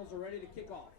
Cardinals are ready to kick off.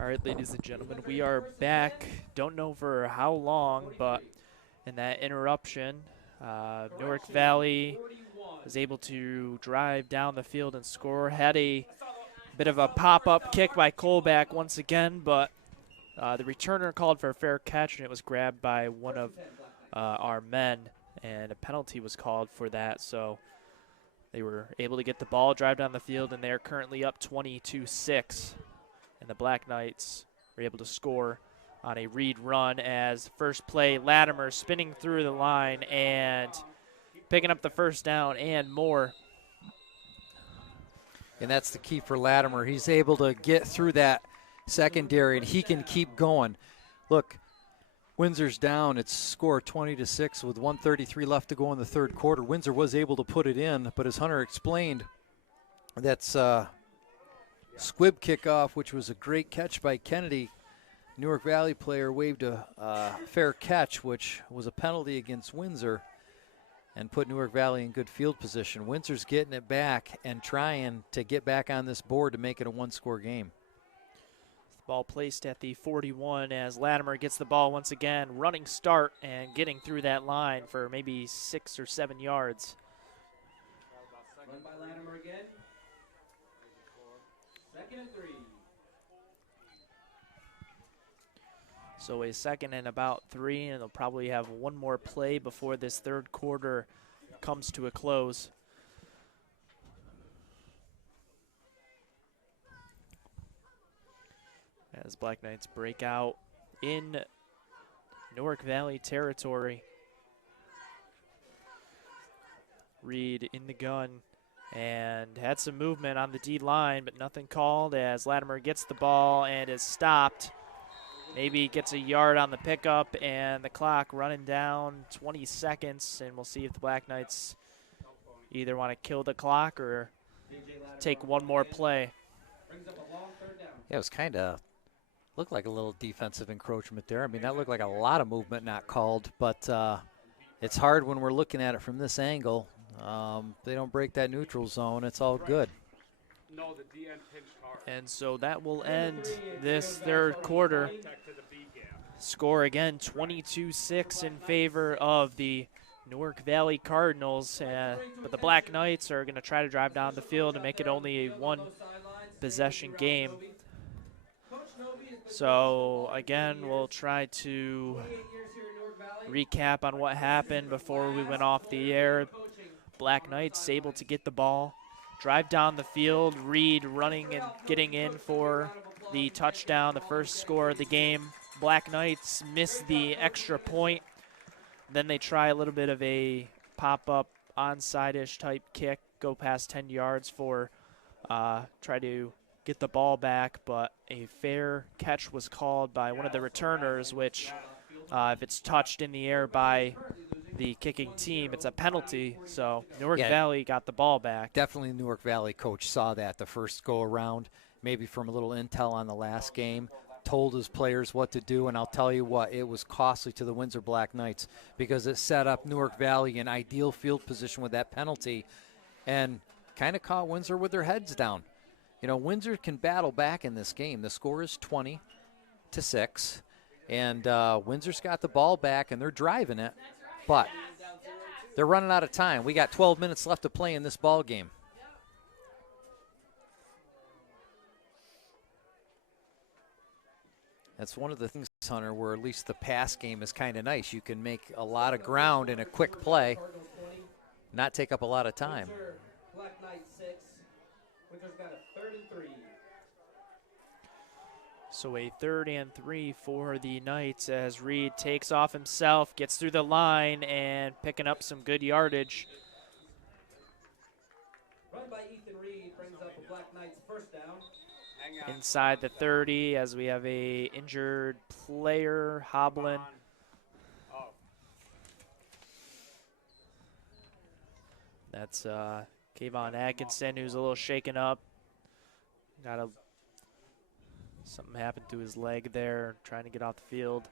All right, ladies and gentlemen, we are back. Don't know for how long, but in that interruption, Newark Valley was able to drive down the field and score. Had a bit of a pop-up kick by Colback once again, but the returner called for a fair catch, and it was grabbed by one of our men, and a penalty was called for that. So they were able to get the ball, drive down the field, and they are currently up 22-6. And the Black Knights were able to score on a read run as first play, Latimer spinning through the line and picking up the first down and more. And that's the key for Latimer. He's able to get through that secondary, and he can keep going. Look, Windsor's down. It's score 20-6 with 1:33 left to go in the third quarter. Windsor was able to put it in, but as Hunter explained, that's squib kickoff, which was a great catch by Kennedy. Newark Valley player waved a fair catch, which was a penalty against Windsor, and put Newark Valley in good field position. Windsor's getting it back and trying to get back on this board to make it a one-score game. The ball placed at the 41 as Latimer gets the ball once again, running start and getting through that line for maybe 6 or 7 yards. Run by Latimer again. Second and 3. So a second and about 3, and they'll probably have one more play before this third quarter comes to a close. As Black Knights break out in Newark Valley territory. Reed in the gun. And had some movement on the D line, but nothing called as Latimer gets the ball and is stopped. Maybe gets a yard on the pickup, and the clock running down 20 seconds, and we'll see if the Black Knights either want to kill the clock or take one more play. Yeah, it was kind of looked like a little defensive encroachment there. I mean, that looked like a lot of movement not called, but it's hard when we're looking at it from this angle. They don't break that neutral zone. It's all good. And so that will end this third quarter. Score again 22-6 in favor of the Newark Valley Cardinals. But the Black Knights are going to try to drive down the field and make it only a one-possession game. So again, we'll try to recap on what happened before we went off the air. Black Knights able to get the ball, drive down the field, Reed running and getting in for the touchdown, the first score of the game. Black Knights miss the extra point. Then they try a little bit of a pop-up onside-ish type kick, go past 10 yards for try to get the ball back, but a fair catch was called by one of the returners, which if it's touched in the air by the kicking team, it's a penalty. So Newark Valley got the ball back. Definitely Newark Valley coach saw that the first go around, maybe from a little intel on the last game, told his players what to do, and I'll tell you what, it was costly to the Windsor Black Knights because it set up Newark Valley in ideal field position with that penalty and kind of caught Windsor with their heads down. You know, Windsor can battle back in this game. The score is 20-6, and Windsor's got the ball back, and they're driving it. But they're running out of time. We got 12 minutes left to play in this ball game. That's one of the things, Hunter, where at least the pass game is kind of nice. You can make a lot of ground in a quick play, not take up a lot of time. Black Knight 6. Windsor's got a 3rd and 3. So a 3rd and 3 for the Knights as Reed takes off himself, gets through the line, and picking up some good yardage. Run by Ethan Reed. brings up a Black Knights first down. Inside the 30 as we have a injured player hobbling. That's Kayvon Atkinson, who's a little shaken up. Something happened to his leg there, trying to get off the field.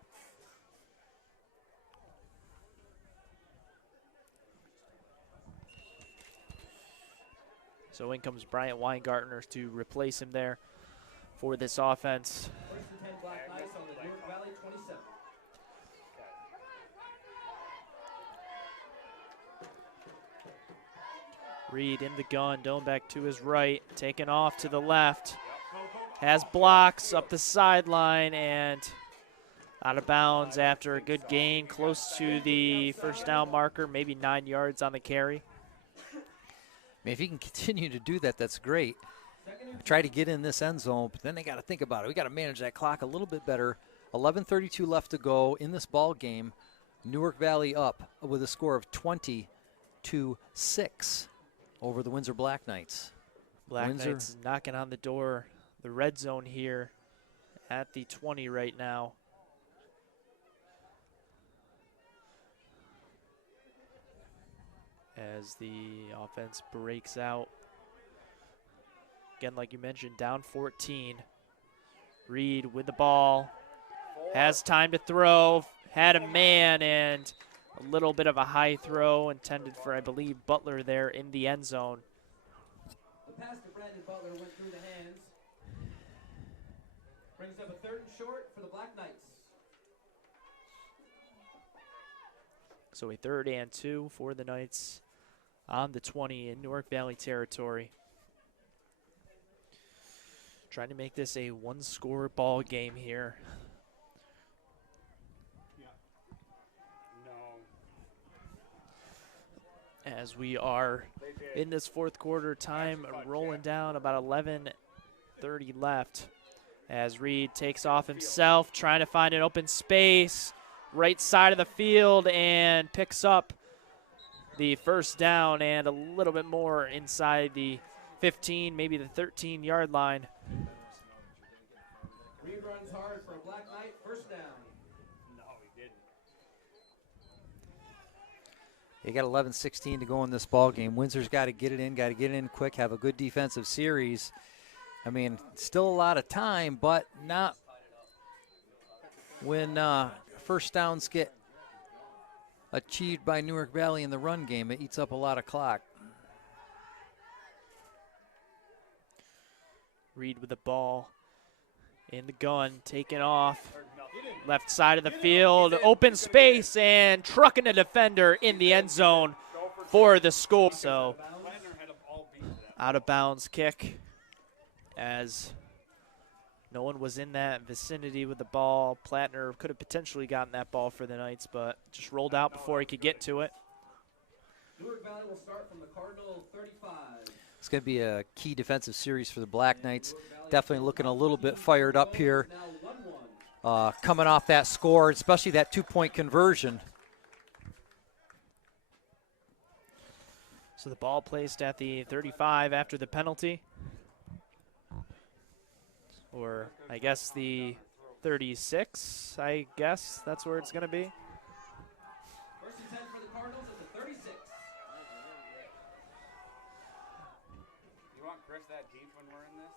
So in comes Bryant Weingartner to replace him there for this offense. First and 10 Black Knights on the Newark Valley 27. Reed in the gun, Dome back to his right, taken off to the left. Has blocks up the sideline and out of bounds after a good gain, close to the first down marker, maybe 9 yards on the carry. I mean, if he can continue to do that, that's great. Try to get in this end zone, but then they got to think about it. We got to manage that clock a little bit better. 11:32 left to go in this ball game. Newark Valley up with a score of 20-6 over the Windsor Black Knights. Black Knights knocking on the door, the red zone here at the 20 right now. As the offense breaks out. Again, like you mentioned, down 14. Reed with the ball, has time to throw, had a man, and a little bit of a high throw intended for, I believe, Butler there in the end zone. The pass to Brandon Butler went through the hands. Brings up a 3rd and short for the Black Knights. So a 3rd and 2 for the Knights on the 20 in Newark Valley territory. Trying to make this a one-score ball game here. As we are in this 4th quarter, time rolling down, about 11:30 left. As Reed takes off himself, trying to find an open space, right side of the field, and picks up the first down and a little bit more inside the 15, maybe the 13-yard line. Reed runs hard for a Black Knight first down. They got 11:16 to go in this ball game. Windsor's got to get it in quick, have a good defensive series. I mean, still a lot of time, but not when first downs get achieved by Newark Valley in the run game. It eats up a lot of clock. Reed with the ball in the gun, taken off. Left side of the field, open space, and trucking a defender in the end zone for the score. So, out of bounds kick, as no one was in that vicinity with the ball. Plattner could have potentially gotten that ball for the Knights, but just rolled out before he could get to it. Newark Valley will start from the Cardinal 35. It's going to be a key defensive series for the Black Knights. Definitely looking a little bit fired up here. Coming off that score, especially that 2-point conversion. So the ball placed at the 35 after the penalty. Or I guess the 36, I guess that's where it's going to be. First and 10 for the Cardinals at the 36. You want Chris that deep when we're in this?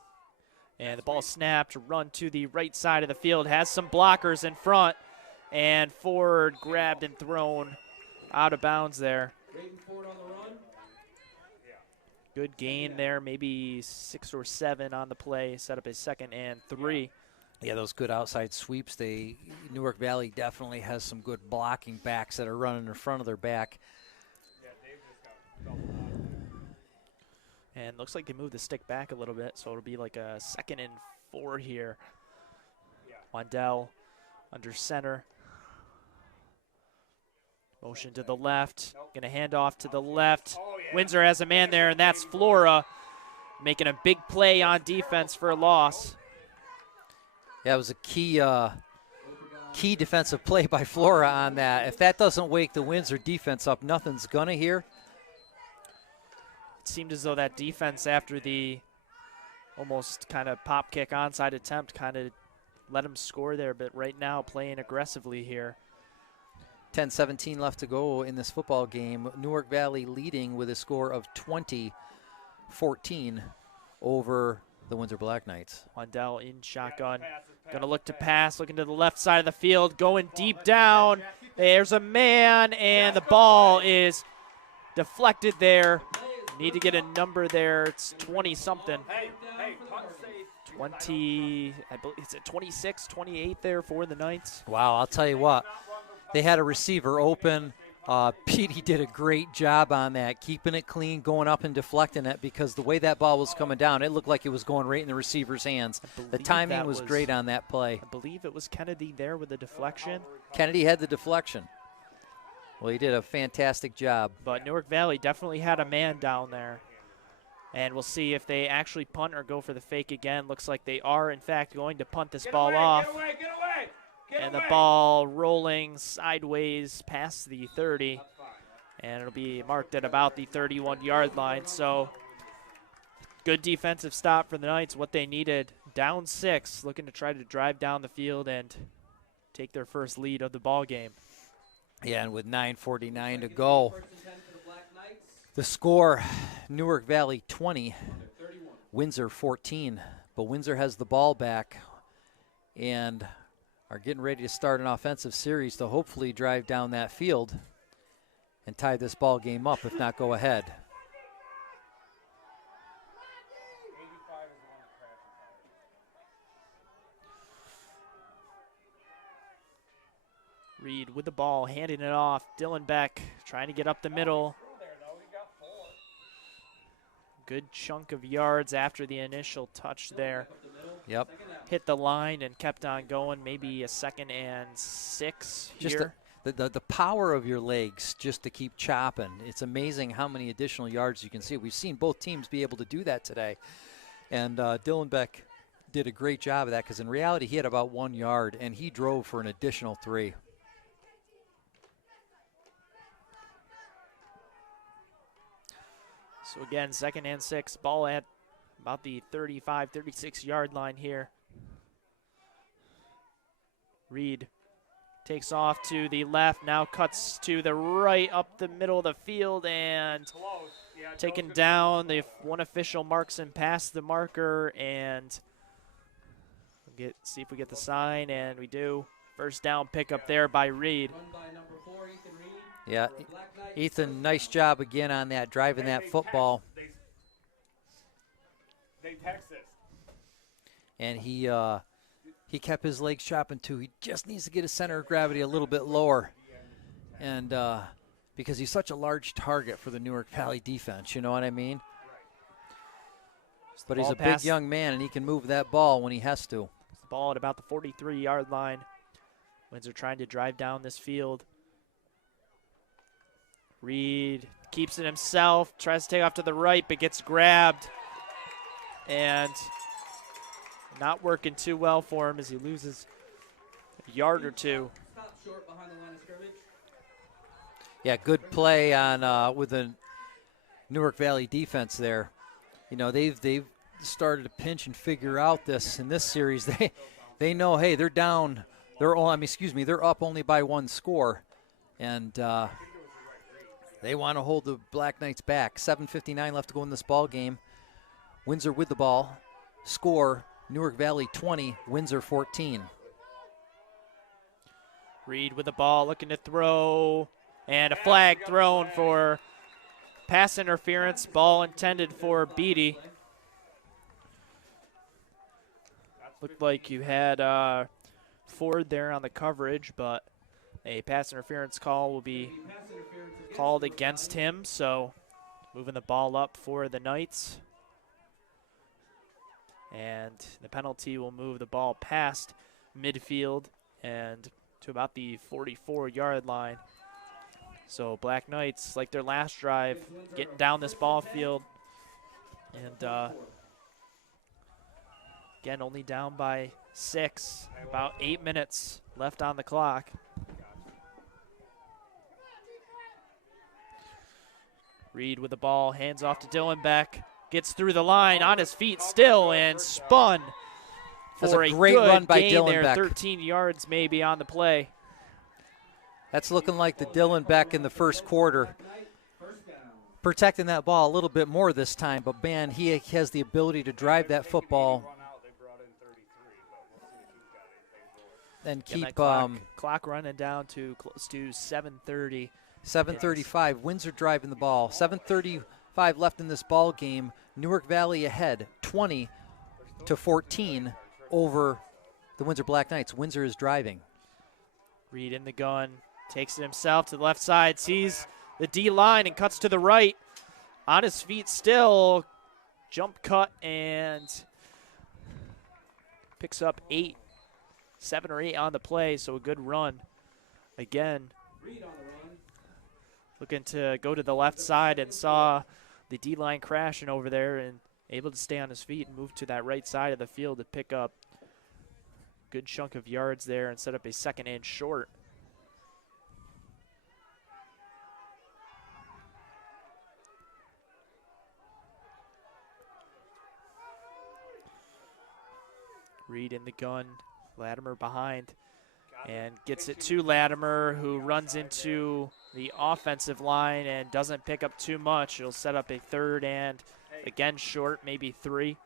And the ball snapped, run to the right side of the field, has some blockers in front, and Ford grabbed and thrown out of bounds there. Braden Ford on the run. Good gain there, maybe 6 or 7 on the play, set up a 2nd and 3. Yeah, those good outside sweeps. Newark Valley definitely has some good blocking backs that are running in front of their back. Yeah, Dave just got doubled out. And looks like they moved the stick back a little bit, so it'll be like a 2nd and 4 here. Wandell under center. Motion to the left. Going to hand off to the left. Windsor has a man there, and that's Flora making a big play on defense for a loss. Yeah, it was a key defensive play by Flora on that. If that doesn't wake the Windsor defense up, nothing's going to here. It seemed as though that defense after the almost kind of pop kick onside attempt kind of let him score there, but right now playing aggressively here. 10-17 left to go in this football game. Newark Valley leading with a score of 20-14 over the Windsor Black Knights. Wandell in shotgun. Going to look to pass, looking to the left side of the field, going deep down. There's a man, and the ball is deflected there. Need to get a number there. It's 20-something. 20, I believe, is it 26, 28 there for the Knights? Wow, I'll tell you what. They had a receiver open. Petey did a great job on that, keeping it clean, going up and deflecting it, because the way that ball was coming down, it looked like it was going right in the receiver's hands. The timing was great on that play. I believe it was Kennedy there with the deflection. Kennedy had the deflection. Well, he did a fantastic job. But Newark Valley definitely had a man down there. And we'll see if they actually punt or go for the fake again. Looks like they are, in fact, going to punt this ball off. And the ball rolling sideways past the 30. And it'll be marked at about the 31-yard line. So good defensive stop for the Knights, what they needed. Down 6, looking to try to drive down the field and take their first lead of the ball game. Yeah, and with 9:49 to go, the score, Newark Valley 20, Windsor 14. But Windsor has the ball back and are getting ready to start an offensive series to hopefully drive down that field and tie this ball game up, if not go ahead. Reed with the ball, handing it off. Dylan Beck trying to get up the middle. Good chunk of yards after the initial touch there. Yep. Hit the line and kept on going, maybe a 2nd and 6 just here. The power of your legs just to keep chopping. It's amazing how many additional yards you can see. We've seen both teams be able to do that today. And Dylan Beck did a great job of that, because in reality he had about 1 yard and he drove for an additional 3. So again, 2nd and 6, ball at about the 35, 36-yard line here. Reed takes off to the left, now cuts to the right, up the middle of the field, and taken down. The one official marks him past the marker, and see if we get the sign, and we do. First down pickup there by Reed. Yeah, Ethan, nice job again on that, driving that football. They text this. And he kept his legs chopping too. He just needs to get his center of gravity a little bit lower, and because he's such a large target for the Newark Valley defense, you know what I mean? But he's a big young man, and he can move that ball when he has to. The ball at about the 43-yard line. Windsor trying to drive down this field. Reed keeps it himself, tries to take off to the right, but gets grabbed. And not working too well for him as he loses a yard or 2. Yeah, good play on with the Newark Valley defense there. You know, they've started to pinch and figure out this in this series. They know, hey, they're down. They're up only by 1 score, and they want to hold the Black Knights back. 7:59 left to go in this ball game. Windsor with the ball. Score, Newark Valley 20, Windsor 14. Reed with the ball, looking to throw, and a flag thrown for pass interference. Ball intended for Beatty. Looked like you had Ford there on the coverage, but a pass interference call will be called against him. So moving the ball up for the Knights. And the penalty will move the ball past midfield and to about the 44-yard line. So Black Knights, like their last drive, getting down this ball field. And again, only down by 6, about 8 minutes left on the clock. Reed with the ball, hands off to Dylan Beck, gets through the line on his feet still and spun That's for a a great good run by gain Dylan there, Beck. 13 yards maybe on the play. That's looking like the Dylan Beck in the first quarter. Protecting that ball a little bit more this time, but man, he has the ability to drive that football and Getting keep that clock running down to close to 7:30. 7:35. Windsor driving the ball. 7:35 left in this ball game. Newark Valley ahead, 20-14 over the Windsor Black Knights. Windsor is driving. Reed in the gun, takes it himself to the left side, sees the D line and cuts to the right. On his feet still, jump cut and picks up 7 or 8 on the play, so a good run. Again, looking to go to the left side and saw the D-line crashing over there and able to stay on his feet and move to that right side of the field to pick up a good chunk of yards there and set up a second and short. Reed in the gun, Latimer behind, and gets it to Latimer, who runs into the offensive line and doesn't pick up too much. It'll set up a third and, again, short, maybe 3.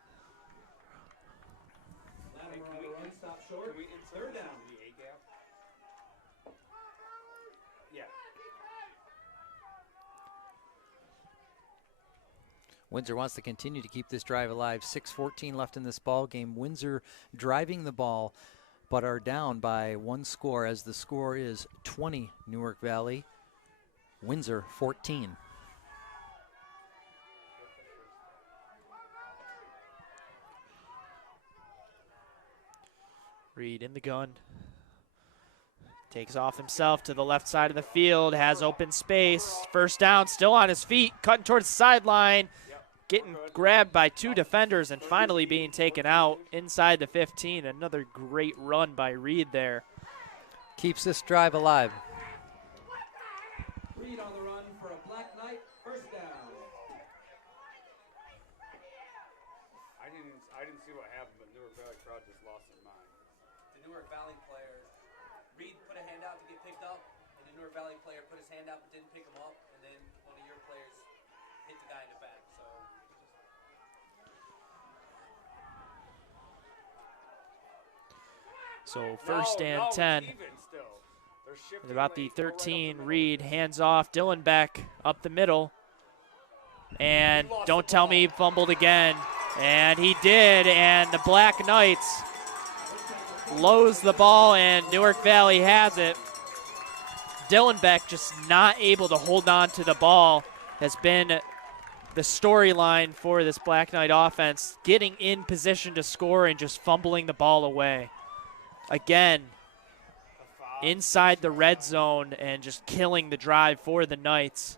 Windsor wants to continue to keep this drive alive. 6:14 left in this ball game. Windsor driving the ball, but are down by 1 score, as the score is 20 Newark Valley, Windsor 14. Reed in the gun. Takes off himself to the left side of the field, has open space. First down, still on his feet, cutting towards the sideline, getting grabbed by 2 defenders and finally being taken out inside the 15. Another great run by Reed there. Keeps this drive alive. Reed on the run for a Black Knight first down. I didn't see what happened, but Newark Valley crowd just lost their mind. The Newark Valley player, Reed put a hand out to get picked up, and the Newark Valley player put his hand out but didn't pick him up, and then one of your players hit the guy in the back. So first and 10. Even still. At about the 13, Reed hands off. Dylan Beck up the middle. And don't tell me he fumbled again. And he did, and the Black Knights lows the ball, and Newark Valley has it. Dylan Beck just not able to hold on to the ball has been the storyline for this Black Knight offense, getting in position to score and just fumbling the ball away. Again, inside the red zone and just killing the drive for the Knights.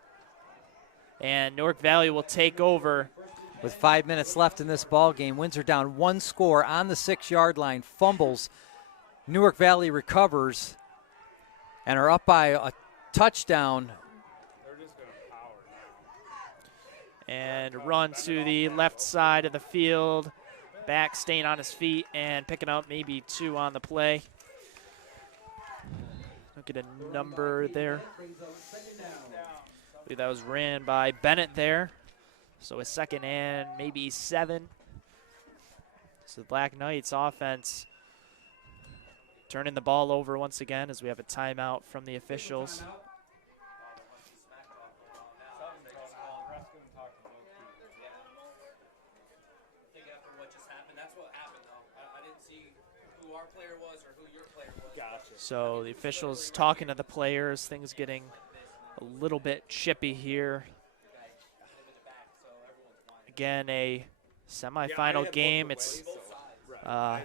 And Newark Valley will take over. With 5 minutes left in this ball game, Windsor down 1 score on the 6-yard line, fumbles. Newark Valley recovers and are up by a touchdown. They're just going to power now. And run to the left side of the field. Back staying on his feet and picking up maybe 2 on the play. Look at a number there. I believe that was ran by Bennett there. So a second and maybe 7. So the Black Knights offense turning the ball over once again as we have a timeout from the officials. So the officials talking to the players, things getting a little bit chippy here. Again, a semifinal game. It's, of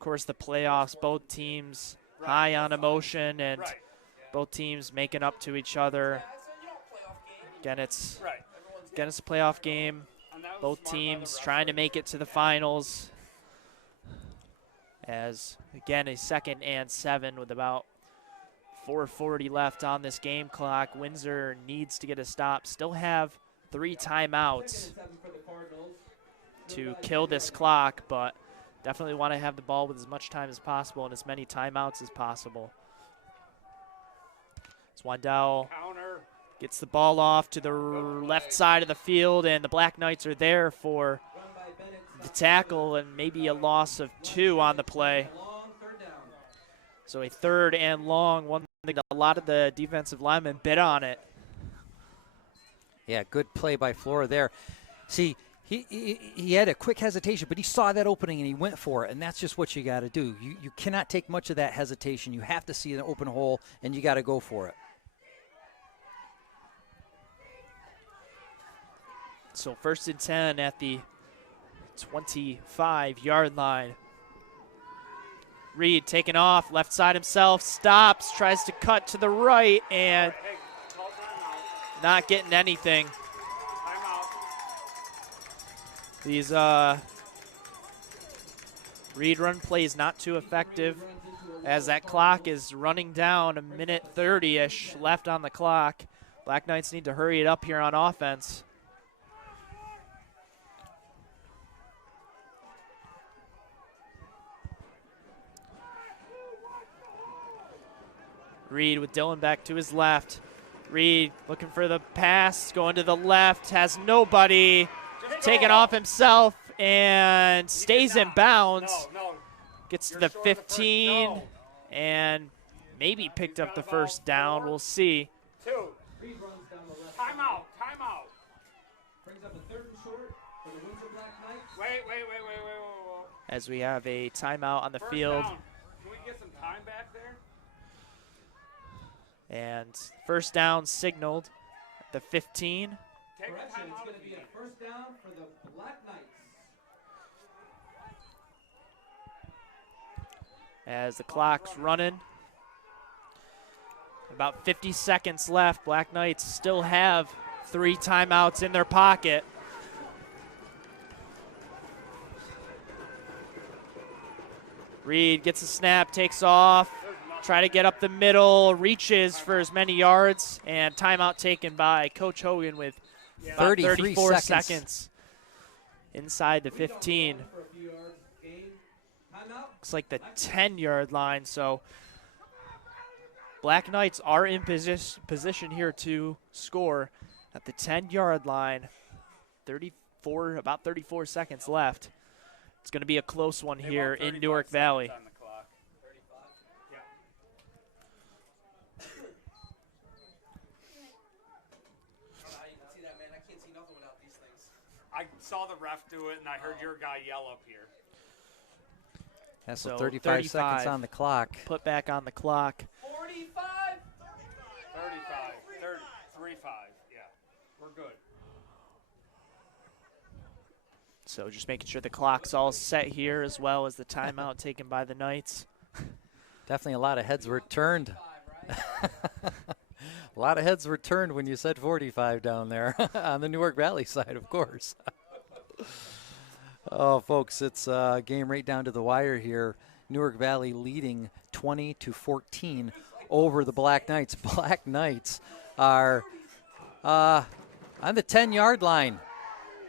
course, the playoffs. Both teams high on emotion and both teams making up to each other. Again, it's a playoff game. Both teams trying to make it to the finals. As, again, a second and 7 with about 4:40 left on this game clock. Windsor needs to get a stop. Still have 3 timeouts to kill this clock, but definitely want to have the ball with as much time as possible and as many timeouts as possible. Swandell gets the ball off to the left side of the field, and the Black Knights are there for the tackle and maybe a loss of 2 on the play. So a 3rd and long, one thing a lot of the defensive linemen bid on it. Yeah, good play by Flora there. See, he had a quick hesitation, but he saw that opening and he went for it, and that's just what you got to do. You cannot take much of that hesitation. You have to see an open hole, and you got to go for it. So 1st and 10 at the 25-yard line. Reed taking off, left side himself, stops, tries to cut to the right, and not getting anything. These Reed run plays not too effective as that clock is running down, a minute 30-ish left on the clock. Black Knights need to hurry it up here on offense. Reed with Dillon back to his left. Reed looking for the pass, going to the left, has nobody, taking off himself, and stays in bounds. Gets to the 15, and maybe picked up the first down. We'll see. Timeout. Brings up a 3rd and short for the Windsor Black Knights. Wait. As we have a timeout on the field. Down. Can we get some time back there? And first down signaled at the 15. Correction, it's going to be a 1st down for the Black Knights. As the clock's running. About 50 seconds left. Black Knights still have 3 timeouts in their pocket. Reed gets a snap, takes off. Try to get up the middle, reaches for as many yards, and timeout taken by Coach Hogan with 34 seconds inside the 15. Looks like the 10-yard line, so Black Knights are in position here to score at the 10-yard line. About 34 seconds left. It's going to be a close one here in Newark Valley. I saw the ref do it, and I heard your guy yell up here. Yeah, so So 35 seconds on the clock. Put back on the clock. 45. 35. Yeah, we're good. So just making sure the clock's all set here, as well as the timeout taken by the Knights. Definitely a lot of heads were turned. A lot of heads were turned when you said 45 down there on the Newark Valley side, of course. Oh, folks, it's a game right down to the wire here. Newark Valley leading 20-14 over the Black Knights. Black Knights are on the 10-yard line,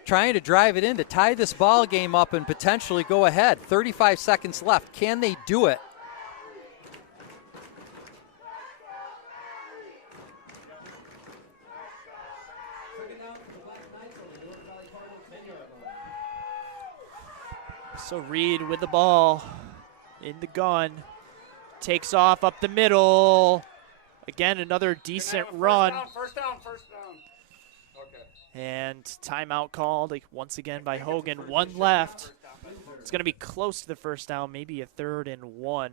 trying to drive it in to tie this ball game up and potentially go ahead. 35 seconds left. Can they do it? So Reed with the ball in the gun, takes off up the middle. Again, another decent run. First down. Okay. And timeout called once again by Hogan. 1 left. It's going to be close to the first down, maybe a 3rd and 1.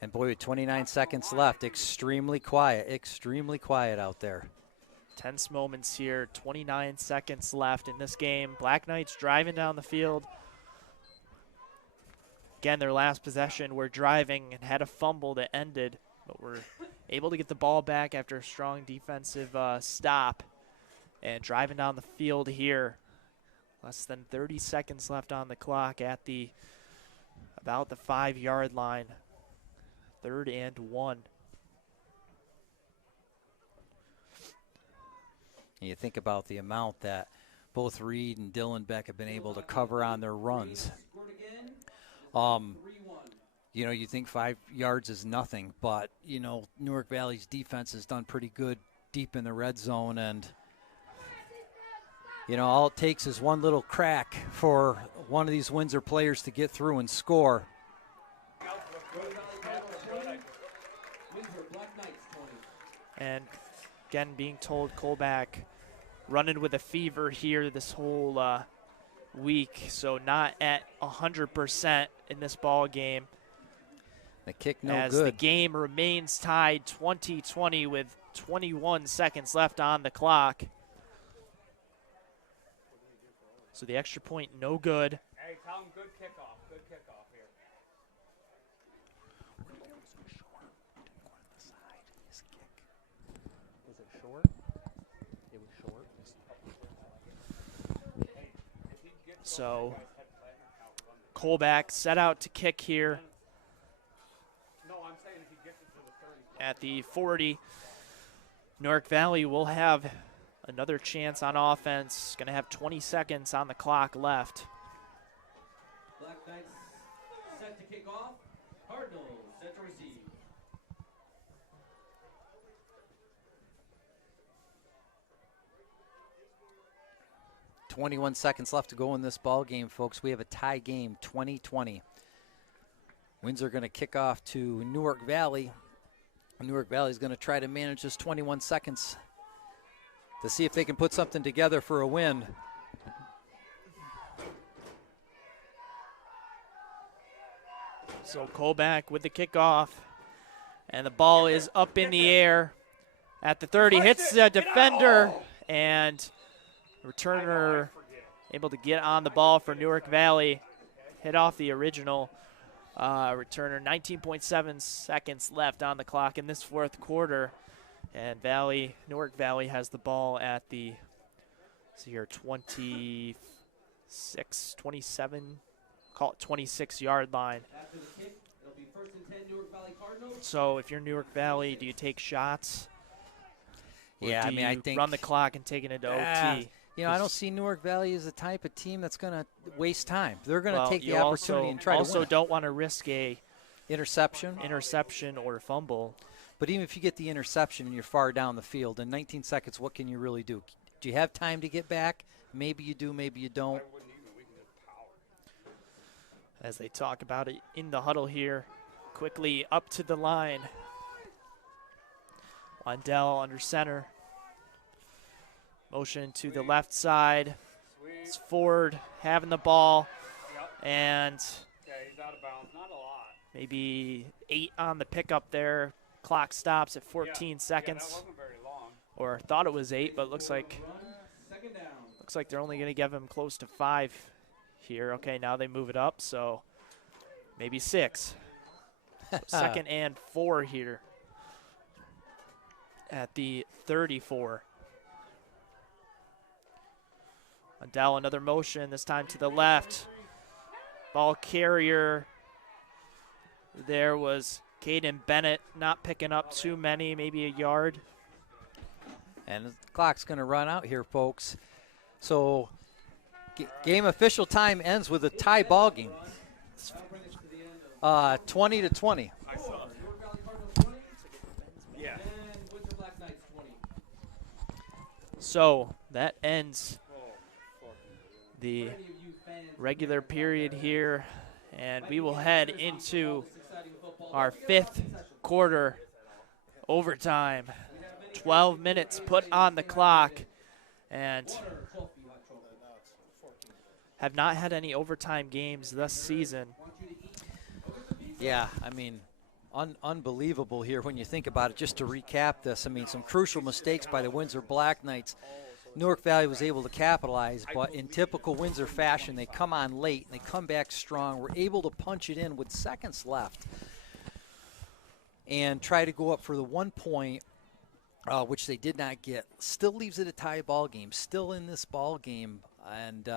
And boy, with 29 seconds left, extremely quiet out there. Tense moments here, 29 seconds left in this game. Black Knights driving down the field. Again, their last possession, we're driving and had a fumble that ended, but we're able to get the ball back after a strong defensive stop and driving down the field here. Less than 30 seconds left on the clock at about the 5-yard line. 3rd and 1. And you think about the amount that both Reed and Dylan Beck have been able to cover on their runs. You know, you think 5 yards is nothing, but, you know, Newark Valley's defense has done pretty good deep in the red zone, and, you know, all it takes is one little crack for one of these Windsor players to get through and score. And again, being told Colback running with a fever here this whole week, so not at 100% in this ball game. The kick no as good. The game remains tied 20-20 with 21 seconds left on the clock. So the extra point no good. Hey, tell him good kickoff. Good kickoff here. Was it short? It was short. So Colback set out to kick here at the 40. Newark Valley will have another chance on offense. Going to have 20 seconds on the clock left. Black Knights set to kick off. Cardinals set to receive. .21 seconds left to go in this ball game, folks. We have a tie game, 20-20. Windsor going to kick off to Newark Valley. Newark Valley is going to try to manage this 21 seconds to see if they can put something together for a win. So Colback with the kickoff, and the ball is up in the air at the 30. Hits the defender, and returner able to get on the ball for Newark Valley. Hit off the original returner. 19.7 seconds left on the clock in this fourth quarter. And Newark Valley has the ball at the, see here, 27, call it 26-yard line. After the kick, it'll be 1st and 10 Newark Valley Cardinals. So if you're Newark Valley, do you take shots? Or Yeah, do I mean, you I think run the clock and take it into OT? You know, I don't see Newark Valley as the type of team that's going to waste time. They're going to take the you opportunity and try to win. Also don't want to risk a interception or fumble. But even if you get the interception and you're far down the field, in 19 seconds, what can you really do? Do you have time to get back? Maybe you do, maybe you don't. As they talk about it in the huddle here, quickly up to the line. Wandell under center. Motion to the left side. It's Ford having the ball. And Yeah, he's out of bounds. Not a lot. maybe 8 on the pickup there. Clock stops at 14 seconds. Yeah, that wasn't very long. Or thought it was 8, but looks like they're only going to give him close to 5 here. Okay, now they move it up, so maybe 6. So 2nd and 4 here at the 34. Adele, another motion, this time to the left. Ball carrier there was Caden Bennett, not picking up too many, maybe a yard. And the clock's going to run out here, folks. So game official time ends with a tie ball game. 20-20. Yeah. So that ends the regular period here, and we will head into our 5th quarter overtime. 12 minutes put on the clock, and have not had any overtime games this season. Yeah, I mean, unbelievable here when you think about it. Just to recap this, I mean, some crucial mistakes by the Windsor Black Knights. Newark Valley was able to capitalize, but in typical Windsor fashion, they come on late and they come back strong. We're able to punch it in with seconds left and try to go up for the 1 point, which they did not get. Still leaves it a tie ball game, still in this ball game, and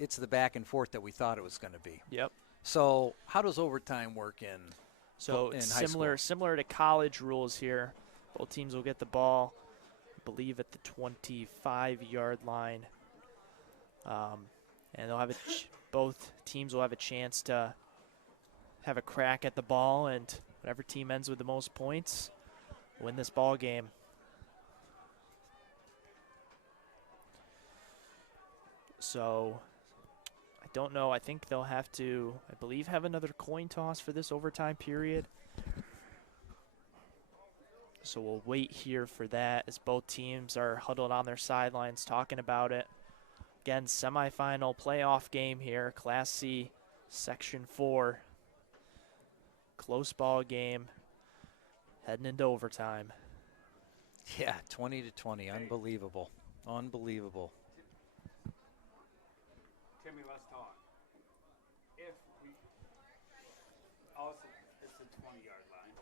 it's the back and forth that we thought it was going to be. Yep. So how does overtime work in So in it's high school? similar to college rules here. Both teams will get the ball. I believe, at the 25-yard line. And they'll have both teams will have a chance to have a crack at the ball, and whatever team ends with the most points win this ball game. So I don't know. I think they'll have to, I believe, have another coin toss for this overtime period. So we'll wait here for that as both teams are huddled on their sidelines talking about it. Again, semifinal playoff game here, Class C, Section 4. Close ball game, heading into overtime. Yeah, 20-20, unbelievable, unbelievable. Timmy, let's talk. If we, also, it's the 20-yard line.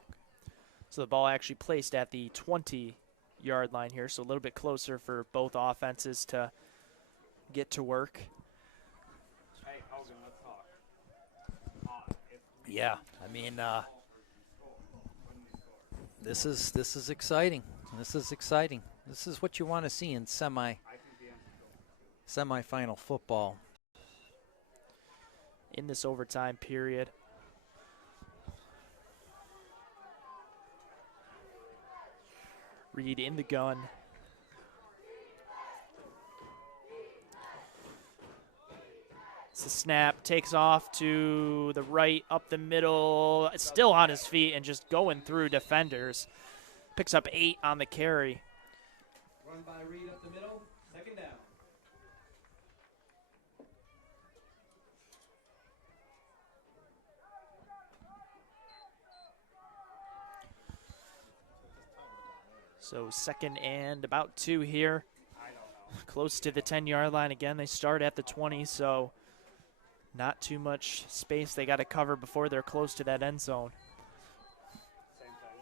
So the ball actually placed at the 20-yard line here, so a little bit closer for both offenses to get to work. Hey, Hogan, let's talk. Yeah, I mean, this is exciting. This is exciting. This is what you want to see in semifinal football. In this overtime period. Reed in the gun. It's a snap, takes off to the right, up the middle, still on his feet and just going through defenders. Picks up 8 on the carry. Run by Reed up the middle, second down. So second and about 2 here. Close to the 10-yard line. Again, they start at the 20, so not too much space they got to cover before they're close to that end zone. Same time.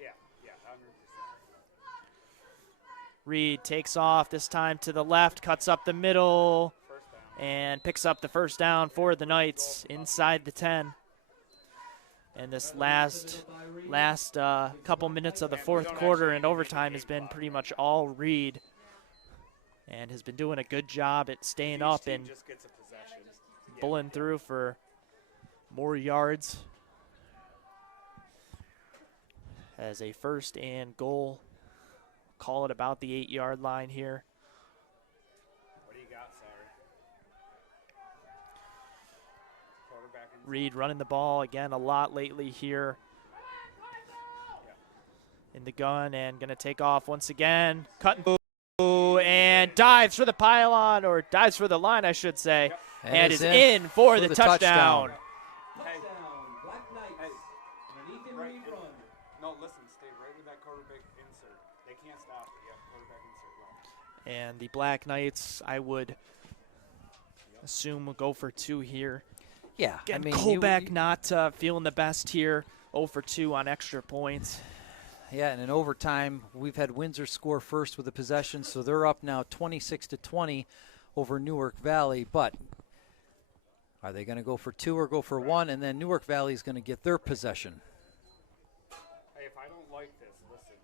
Yeah, 100%. Reed takes off, this time to the left, cuts up the middle, and picks up the first down for the Knights inside the 10. And this last couple minutes of the fourth quarter and overtime has been pretty much all Reed, and has been doing a good job at staying up and pulling through for more yards. As a first and goal, call it about the 8-yard line here. What do you got, Sarah? Reed running the ball again a lot lately here in the gun, and going to take off once again. Cut and dives for the pylon, or dives for the line, I should say, and is in for the touchdown. Hey. Black Knights. Hey. Underneath him, Right. Reed run. No, listen, stay right with that quarterback insert. They can't stop it. Yep, quarterback insert. Well. And the Black Knights, I would assume, will go for 2 here. Yeah, Again, I mean, Colbeck not feeling the best here, 0 for 2 on extra points. Yeah, and in overtime, we've had Windsor score first with the possession, so they're up now 26-20 over Newark Valley. But are they going to go for 2 or go for 1? And then Newark Valley is going to get their possession. Hey, if I don't like this, listen.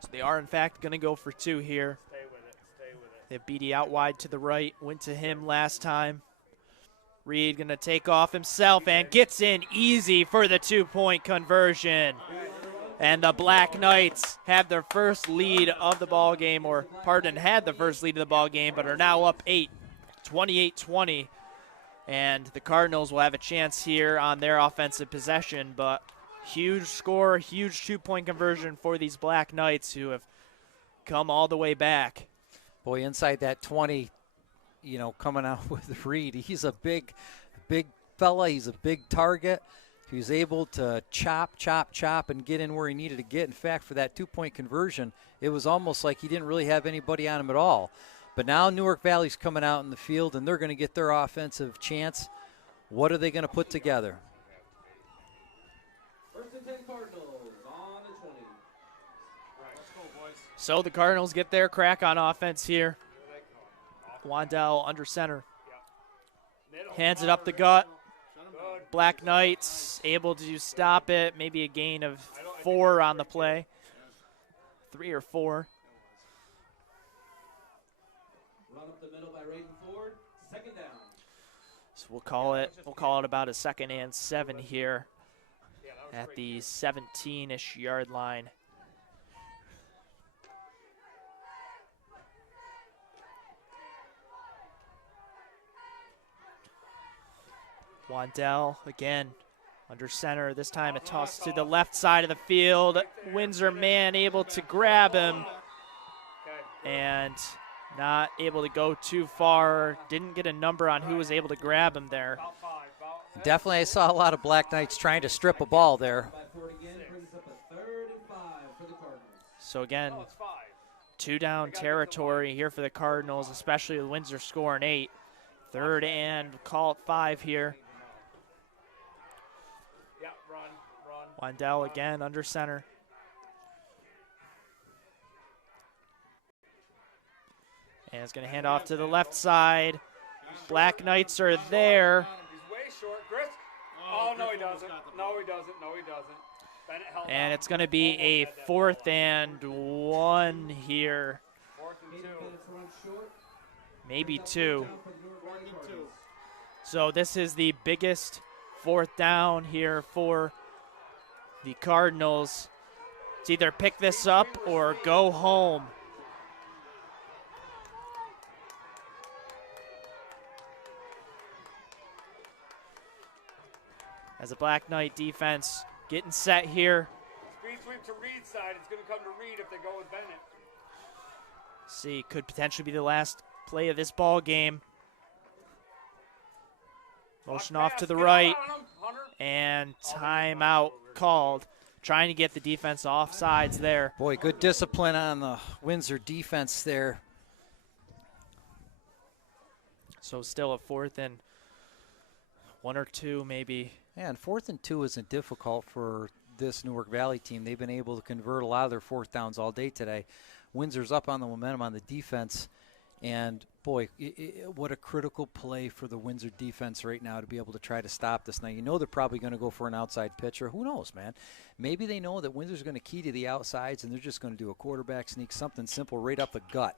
So they are, in fact, going to go for 2 here. Stay with it. Stay with it. They have BD out wide to the right, went to him last time. Reed going to take off himself and gets in easy for the 2-point conversion. And the Black Knights have their first lead of the ball game, or pardon, had the first lead of the ball game, but are now up 8, 28-20. And the Cardinals will have a chance here on their offensive possession, but huge score, huge 2-point conversion for these Black Knights who have come all the way back. Boy, inside that 20, you know, coming out with Reed, he's a big fella. He's a big target. He was able to chop, and get in where he needed to get. In fact, for that 2-point conversion, it was almost like he didn't really have anybody on him at all. But now Newark Valley's coming out in the field, and they're going to get their offensive chance. What are they going to put together? First and 10 Cardinals on the 20. All right, let's go, boys. So the Cardinals get their crack on offense here. Wandell under center. Middle. Hands it up the gut. Good. Black Knights able to stop it. Maybe a gain of 4 on the play. 3 or 4. Run up the middle by Raiden Ford. Second down. So we'll call it about a 2nd and 7 here at the 17-ish yard line. Wandell again under center. This time a toss to the left side of the field. Windsor man able to grab him and not able to go too far. Didn't get a number on who was able to grab him there. Definitely, I saw a lot of Black Knights trying to strip a ball there. So again, 2 down territory here for the Cardinals, especially with Windsor scoring 8. 3rd and call it 5 here. Wandell again under center. And it's going to hand off to the left side. Black Knights are there. He's way short. Chris? Oh, no, he doesn't. No, he doesn't. No, he doesn't. Bennett held And on. it's going to be a 4th and 1 here. 4th and 2. Maybe 2. So this is the biggest 4th down here for the Cardinals. It's either pick this up or go home. As a Black Knight defense getting set here. Speed sweep to Reed's side. It's going to come to Reed if they go with Bennett. See, could potentially be the last play of this ball game. Motion off to the right, and timeout called. Trying to get the defense off sides there. Boy, good discipline on the Windsor defense there. So still a 4th and 1 or 2 maybe. Yeah, and 4th and 2 isn't difficult for this Newark Valley team. They've been able to convert a lot of their 4th downs all day today. Windsor's up on the momentum on the defense. And, boy, what a critical play for the Windsor defense right now to be able to try to stop this. Now, you know they're probably going to go for an outside pitcher. Who knows, man? Maybe they know that Windsor's going to key to the outsides, and they're just going to do a quarterback sneak, something simple right up the gut.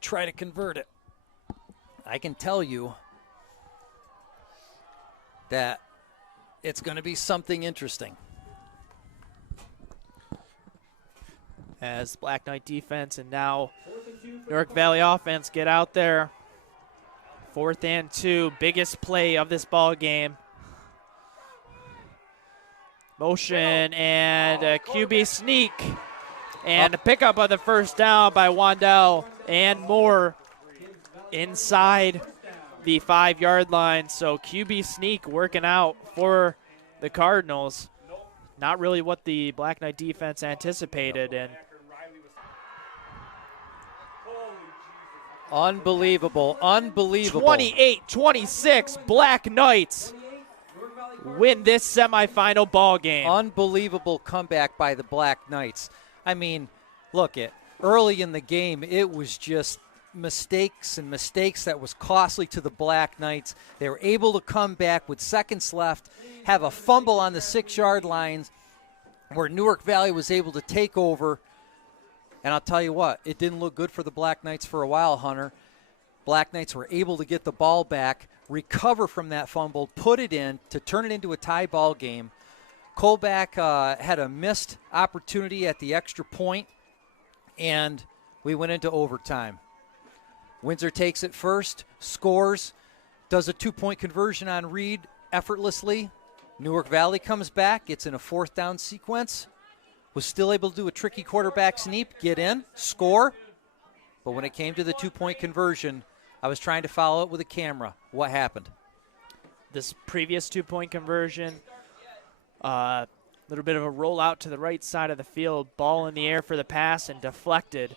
Try to convert it. I can tell you that it's going to be something interesting. As Black Knight defense and now Newark Valley offense get out there. 4th and 2, biggest play of this ball game. Motion and a QB sneak. And a pickup of the 1st down by Wandell and more inside the 5-yard line. So QB sneak working out for the Cardinals. Not really what the Black Knight defense anticipated. And unbelievable, unbelievable. 28-26, Black Knights win this semifinal ball game. Unbelievable comeback by the Black Knights. I mean, look, early in the game, it was just mistakes and mistakes that was costly to the Black Knights. They were able to come back with seconds left, have a fumble on the 6-yard lines where Newark Valley was able to take over. And I'll tell you what, it didn't look good for the Black Knights for a while, Hunter. Black Knights were able to get the ball back, recover from that fumble, put it in to turn it into a tie ball game. Colback had a missed opportunity at the extra point, and we went into overtime. Windsor takes it first, scores, does a 2-point conversion on Reed effortlessly. Newark Valley comes back. It's in a 4th down sequence. Was still able to do a tricky quarterback sneak, get in, score. But when it came to the 2-point conversion, I was trying to follow it with a camera. What happened? This previous 2-point conversion, a little bit of a rollout to the right side of the field, ball in the air for the pass and deflected.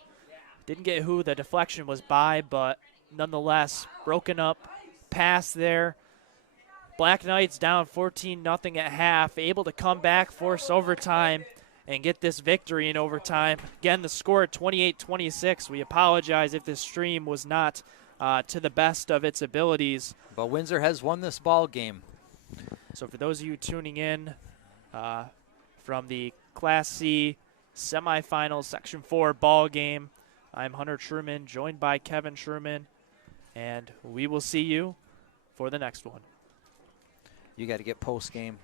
Didn't get who the deflection was by, but nonetheless, broken up pass there. Black Knights down 14-0 at half, able to come back, force overtime, and get this victory in overtime. Again, the score at 28-26. We apologize if this stream was not to the best of its abilities. But Windsor has won this ball game. So for those of you tuning in from the Class C semifinals Section 4 ball game, I'm Hunter Truman, joined by Kevin Truman, and we will see you for the next one. You got to get post game